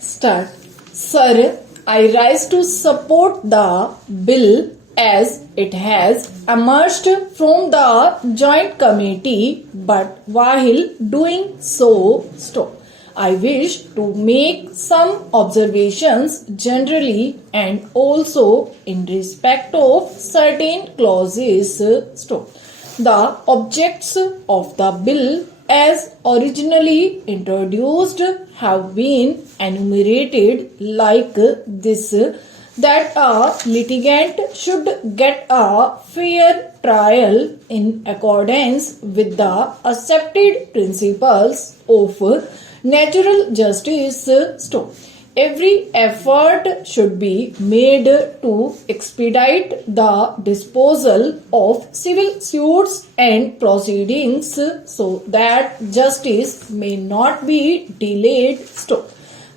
Start. Sir, I rise to support the bill as it has emerged from the joint committee, but while doing so, stop. I wish to make some observations generally and also in respect of certain clauses. Stop. The objects of the bill as originally introduced have been enumerated like this: that a litigant should get a fair trial in accordance with the accepted principles of natural justice. Stop. Every effort should be made to expedite the disposal of civil suits and proceedings so that justice may not be delayed. Stop.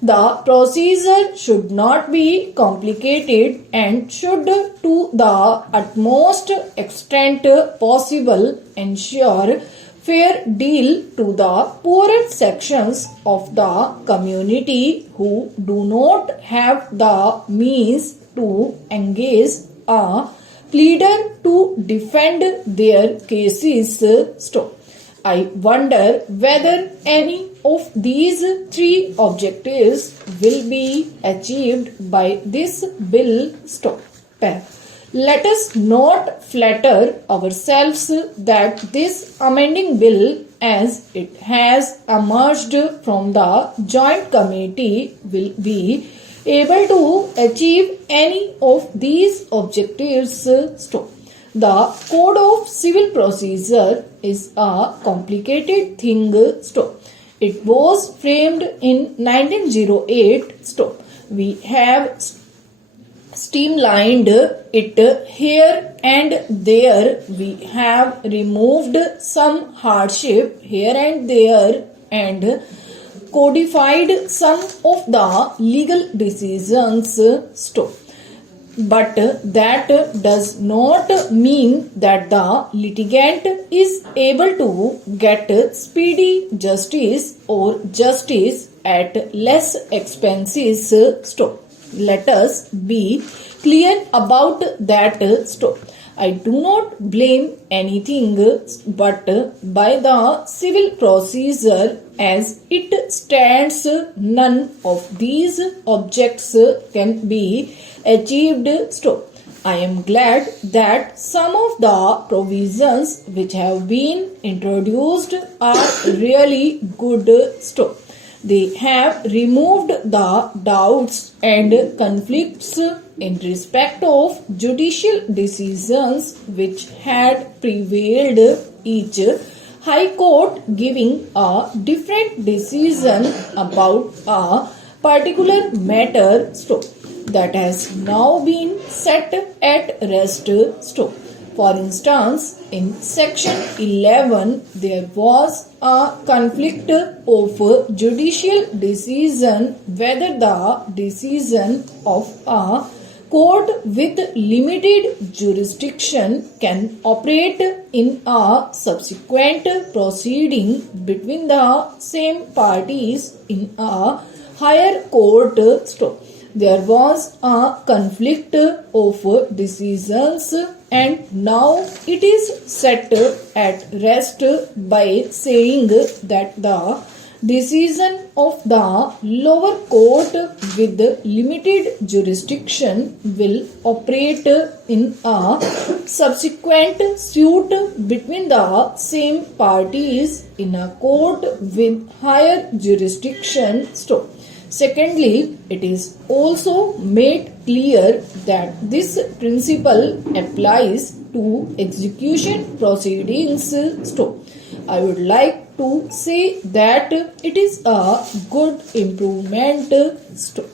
The procedure should not be complicated and should, to the utmost extent possible, ensure fair deal to the poorer sections of the community who do not have the means to engage a pleader to defend their cases. Stop. I wonder whether any of these three objectives will be achieved by this bill. Stop. Let us not flatter ourselves that this amending bill, as it has emerged from the joint committee, will be able to achieve any of these objectives. Stop. The Code of Civil Procedure is a complicated thing. Stop. It was framed in 1908. Stop. We have streamlined it here and there. We have removed some hardship here and there and codified some of the legal decisions. Stop. But that does not mean that the litigant is able to get speedy justice or justice at less expenses. Stop. Let us be clear about that. Stop. I do not blame anything but by the civil procedure as it stands. None of these objects can be achieved. Stop. I am glad that some of the provisions which have been introduced are really good. Stop. They have removed the doubts and conflicts in respect of judicial decisions which had prevailed, each High Court giving a different decision about a particular matter. Stop. That has now been set at rest. Stop. For instance, in section 11, there was a conflict of judicial decision whether the decision of a court with limited jurisdiction can operate in a subsequent proceeding between the same parties in a higher court. Stop. There was a conflict of decisions and now it is set at rest by saying that the decision of the lower court with limited jurisdiction will operate in a subsequent suit between the same parties in a court with higher jurisdiction. Stop. Secondly, it is also made clear that this principle applies to execution proceedings. Stop. I would like to say that it is a good improvement. Stop.